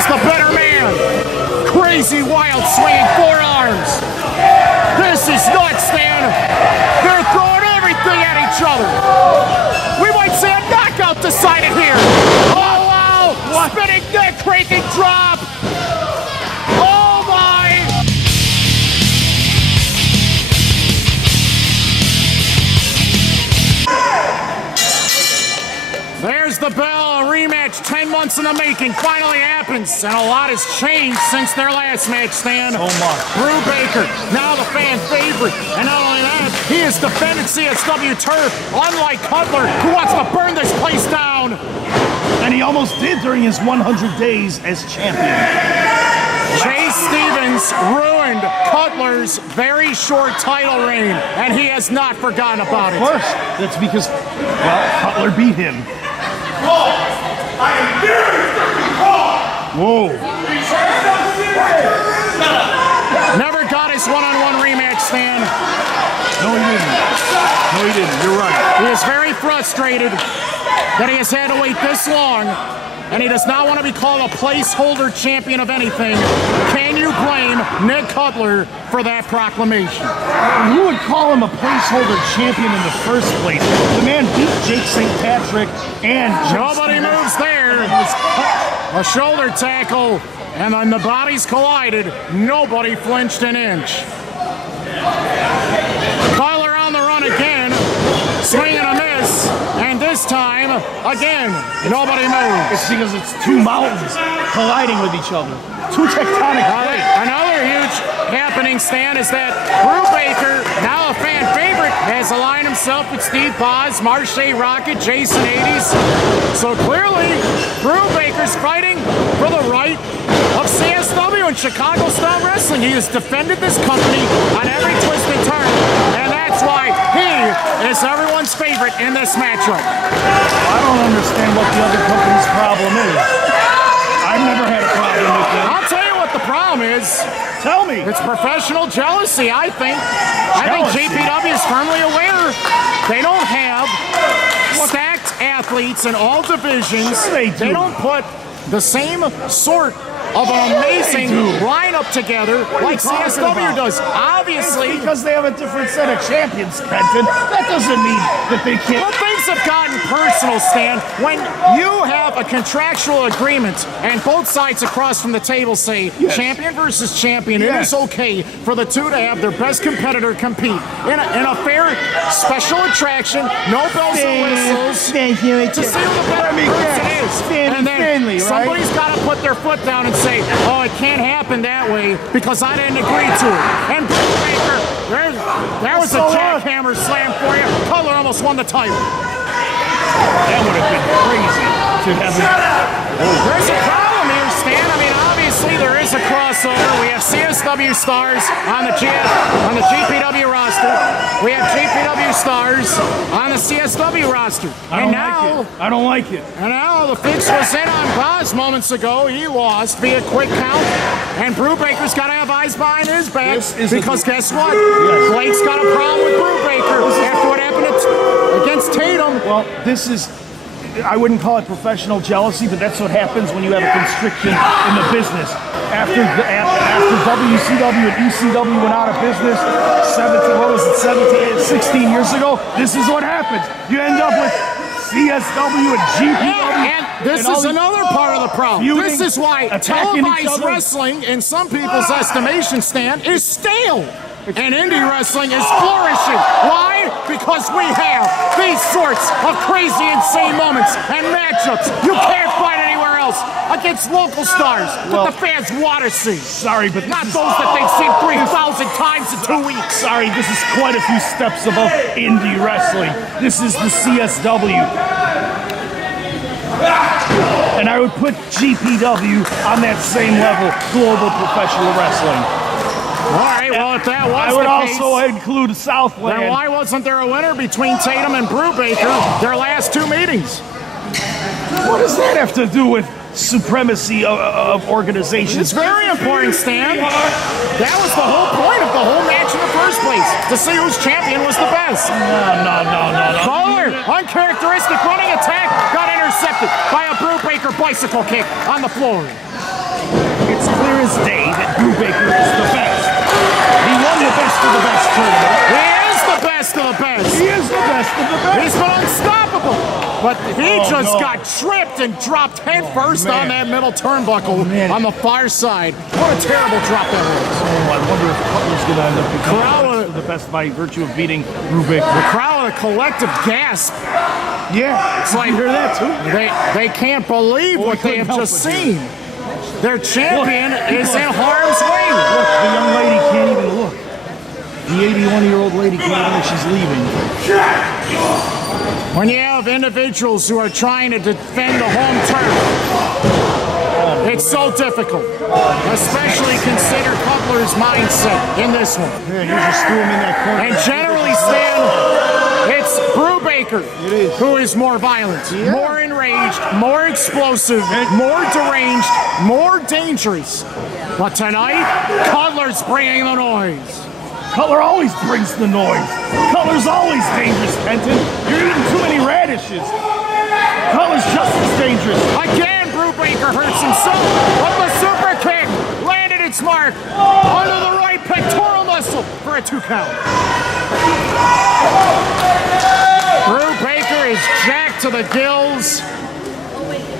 is the better man. Crazy, wild, swinging forearms. This is nuts, Stan. They're throwing everything at each other. We might see a knockout decided here. Oh, wow. What? Spinning neck-breaking drop. Oh, my. There's the bell. A rematch 10 months in the making finally happens. And a lot has changed since their last match, Stan. So much. Brew Baker, now the fan favorite. And not only that, he has defended CSW turf, unlike Cutler, who wants to burn this place down. And he almost did during his 100 days as champion. Chase Stevens ruined Cutler's very short title reign, and he has not forgotten about it. Of course. That's because, well, Cutler beat him. Whoa. Never got his one-on-one rematch, Stan. No, he didn't. No, he didn't. You're right. He is very frustrated that he has had to wait this long, and he does not want to be called a placeholder champion of anything. Can you blame Nick Cutler for that proclamation? Who would call him a placeholder champion in the first place? The man beat Jake St. Patrick and nobody moves there. A shoulder tackle, and then the bodies collided. Nobody flinched an inch. Cutler on the run again, swing and a miss, and this time, again, nobody moves. It's because it's two mountains colliding with each other. Two tectonic plates. Another huge happening, Stan, is that Brew Baker, now a fan favorite, has aligned himself with Steve Boz, Marche Rocket, Jason Hades. So clearly, Brew Baker's fighting for the right of CSW and Chicago-style wrestling. He has defended this company on every twist and turn, and that's why he is everyone's favorite in this matchup. I don't understand what the other company's problem is. I've never had a problem with it. I'll tell you what the problem is. Tell me. It's professional jealousy, I think. I think GPW is firmly aware they don't have stacked athletes in all divisions. Sure they do. They don't put the same sort of an amazing lineup together like CSW does. Obviously. It's because they have a different set of champions, Kenton. That doesn't mean that they can't. Well, things have gotten personal, Stan. When you have a contractual agreement and both sides across from the table say champion versus champion, it is okay for the two to have their best competitor compete in a fair special attraction, no bells and whistles, to see who the better person is. And then somebody's got to put their foot down and say, oh, it can't happen that way because I didn't agree to it. And Brew Baker, there was a jackhammer slam for you. Cutler almost won the title. That would have been crazy to have There's a problem here, Stan. I mean, obviously there is a crossover. We have CSW stars on the GPW roster. We have GPW stars on the CSW roster. I don't like it. And now the fix was in on Boz moments ago. He lost via quick count. And Brew Baker's got to have eyes behind his back because guess what? Blake's got a problem with Brew Baker after what happened against Tatum. Well, this is, I wouldn't call it professional jealousy, but that's what happens when you have a constriction in the business. After WCW and ECW went out of business 16 years ago, this is what happens. You end up with CSW and GPW. And this is another part of the problem. This is why televised wrestling, in some people's estimation, Stan, is stale. And indie wrestling is flourishing. Why? Because we have these sorts of crazy, insane moments and matchups you can't find anywhere else against local stars that the fans want to see. Sorry, but not those that they've seen 3,000 times in 2 weeks. Sorry, this is quite a few steps above indie wrestling. This is the CSW. And I would put GPW on that same level, global professional wrestling. All right, well, if that was I would also include Southland. Then why wasn't there a winner between Tatum and Brew Baker their last two meetings? What does that have to do with supremacy of organizations? It's very important, Stan. That was the whole point of the whole match in the first place, to see whose champion was the best. No. Cutler, uncharacteristic running attack, got intercepted by a Brew Baker bicycle kick on the floor. it's clear as day that Brubaker is the best. He won the best of the best tournament. He is the best of the best. He is the best of the best. He's been unstoppable. But he just got tripped and dropped headfirst on that middle turnbuckle on the far side. What a terrible drop that was. Oh, I wonder if Cutler's going to end up becoming the best by virtue of beating Brubaker. The crowd, a collective gasp. Yeah, It's like you hear that too? They can't believe what they have just seen. Their champion is in harm's way. Look, the young lady can't even look. The 81-year-old lady can't even look. She's leaving. When you have individuals who are trying to defend the home turf, it's so difficult, especially consider Cutler's mindset in this one. Yeah, you just threw him in that corner. And generally, Stan, it's Brubaker who is more violent, more enraged, more explosive, more deranged, more dangerous. But tonight, Cutler's bringing the noise. Cutler always brings the noise. Cutler's always dangerous, Kenton. You're eating too many radishes. Cutler's just as dangerous. Again, Brubaker hurts himself, but the super kick landed its mark under the right pectoral muscle for a 2 count. Brubaker is jacked to the gills.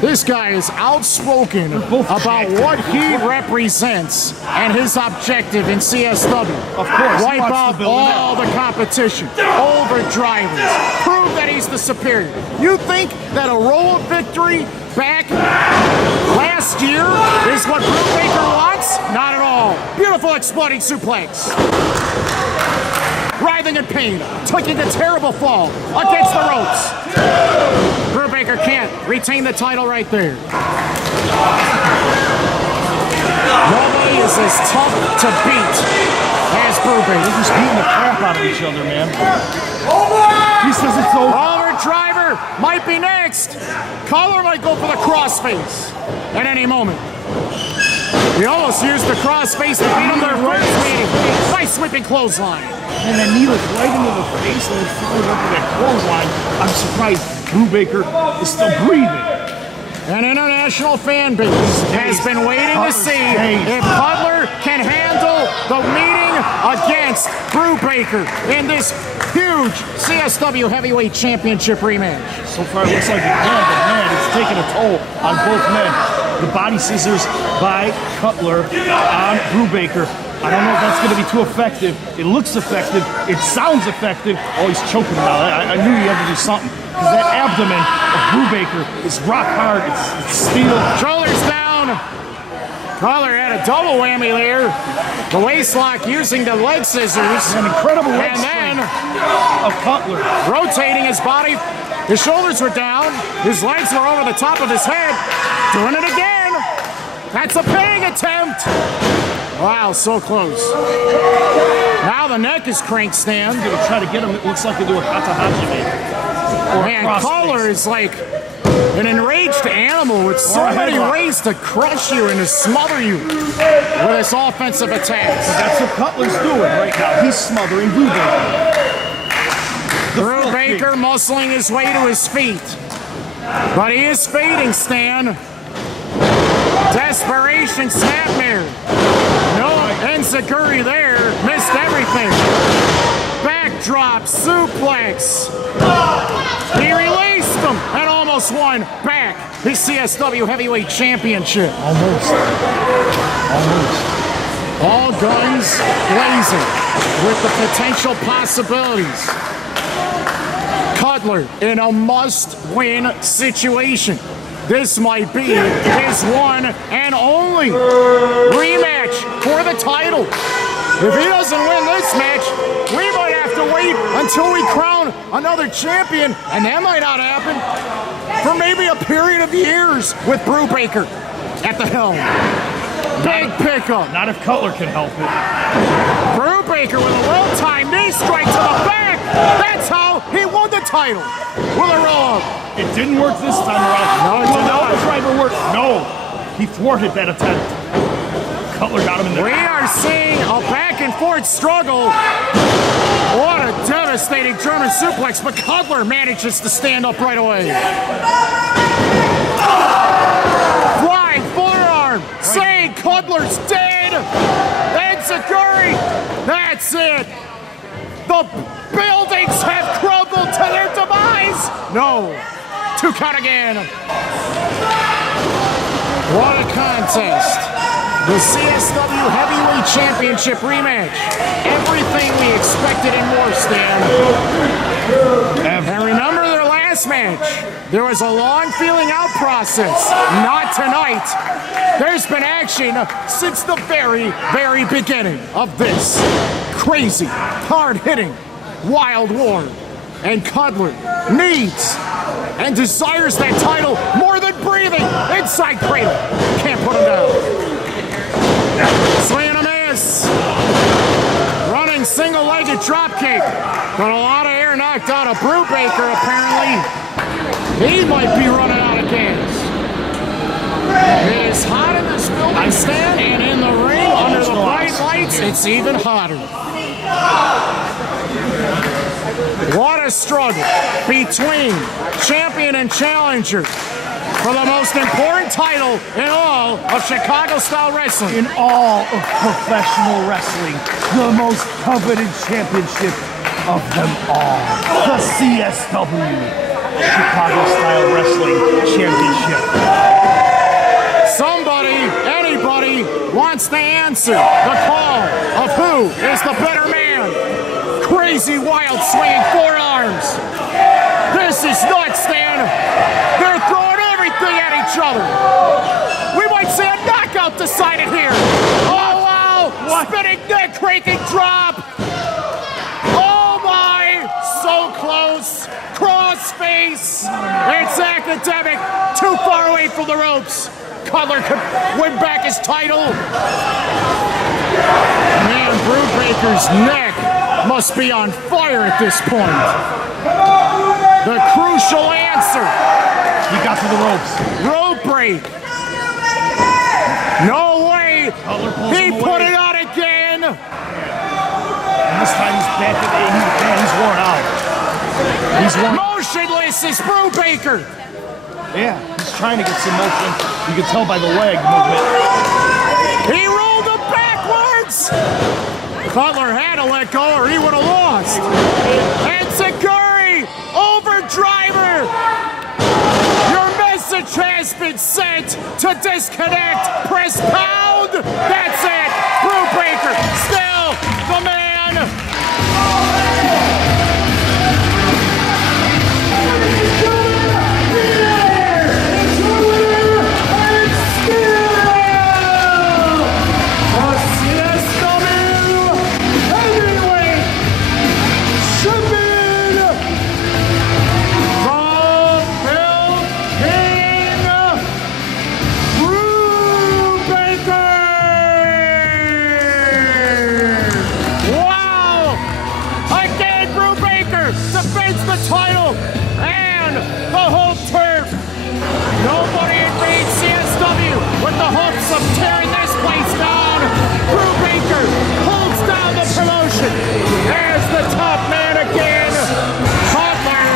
This guy is outspoken about what he represents and his objective in CSW. Of course, wipe out all the competition, over drivers, prove that he's the superior. You think that a roll of victory back last year is what Brubaker wants? Not at all. Beautiful exploding suplex. Writhing in pain, taking a terrible fall against the ropes. Brubaker can't retain the title right there. Nobody is as tough to beat as Brubaker. They're just beating the crap out of each other, man. He says it's over. Over driver might be next. Cutler might go for the crossface at any moment. He almost used the crossface to beat him their first meeting. Nice sweeping clothesline. And that knee was right into the face and it followed up with that clothesline. I'm surprised Brubaker is still breathing. An international fan base has been waiting to see if Cutler can handle the meeting against Brubaker in this huge CSW Heavyweight Championship rematch. So far it looks like it can, but man, it's taking a toll on both men. The body scissors by Cutler on Brubaker. I don't know if that's going to be too effective. It looks effective. It sounds effective. Oh, he's choking him now. I knew he had to do something. Because that abdomen of Brubaker is rock hard. It's steel. Shoulders down. Cutler had a double whammy there. The waist lock using the leg scissors. An incredible leg And then of Cutler. rotating his body. His shoulders were down. His legs were over the top of his head. Doing it again. That's a pinning attempt. Wow, so close. Now the neck is cranked, Stan. Going to try to get him. It looks like they do a Kata Hajime. Man, Cutler is like an enraged animal with so many ways to crush you and to smother you with his offensive attacks. That's what Cutler's doing right now. He's smothering Brubaker. Brubaker muscling his way to his feet. But he is fading, Stan. Desperation snapmare. No enziguri there. Missed everything. Backdrop suplex. He released him and almost won back his CSW Heavyweight Championship. Almost. All guns blazing with the potential possibilities. Cutler in a must-win situation. This might be his one and only rematch for the title. If he doesn't win this match, we might have to wait until we crown another champion, and that might not happen for maybe a period of years with Brubaker at the helm. Big pickup. Not if Cutler can help it. Brubaker with a well-timed knee strike to the back. That's how he won the title with a roll-up. It didn't work this time around. No, it did not. The driver worked. No, he thwarted that attempt. Cutler got him in there. We are seeing a back-and-forth struggle. What a devastating German suplex, but Cutler manages to stand up right away. Flying forearm, saying Cutler's dead. Enziguri, that's it. The buildings have crumbled to their demise. No, 2 count again. What a contest. The CSW Heavyweight Championship rematch. Everything we expected and more, Stan. And remember their last match. There was a long feeling out process. Not tonight. There's been action since the very, very beginning of this crazy, hard-hitting, wild war. And Cutler needs and desires that title more than breathing. Inside cradle. Can't put him down. Swing and a miss. Running single-legged dropkick. But a lot of air knocked out of Brubaker, apparently. He might be running out of gas. It is hot in this building, Stan, and in the ring, under the bright lights, it's even hotter. What a struggle between champion and challenger for the most important title in all of Chicago-style wrestling. In all of professional wrestling, the most coveted championship of them all. The CSW, Chicago-style wrestling championship. Somebody, anybody, wants the answer. The call of who is the better man. Crazy, wild, swinging forearms. This is nuts, Stan. They're throwing everything at each other. We might see a knockout decided here. Oh, wow. Spinning neck, cranking drop. Oh, my. So close. Cross face. It's academic. Too far away from the ropes. Cutler could win back his title. Man, Brubaker's neck must be on fire at this point. The crucial answer. He got to the ropes. Rope break. No way. He put it on again. And this time he's back. He's worn out. He's worn out. Motionless is Brubaker. Yeah, he's trying to get some motion. You can tell by the leg movement. He rolled him backwards. Cutler had to let go or he would have lost. Enziguri, overdriver. Your message has been sent to disconnect. Press pound. That's it. Brubaker still the man. Defends the title and the home turf. Nobody invades CSW with the hopes of tearing this place down. Brubaker holds down the promotion as the top man again. Cutler,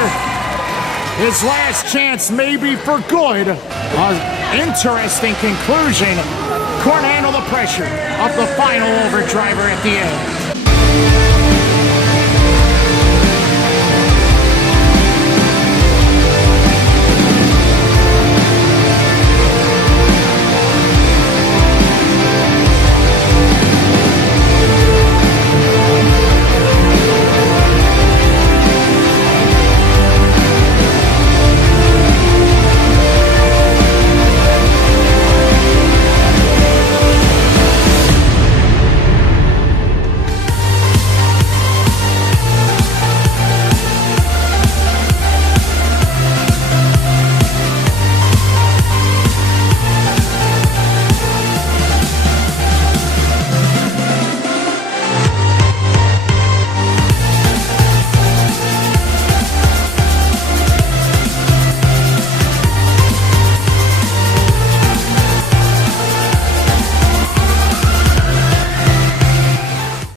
his last chance maybe for good. An interesting conclusion. Couldn't handle the pressure of the final overdriver at the end.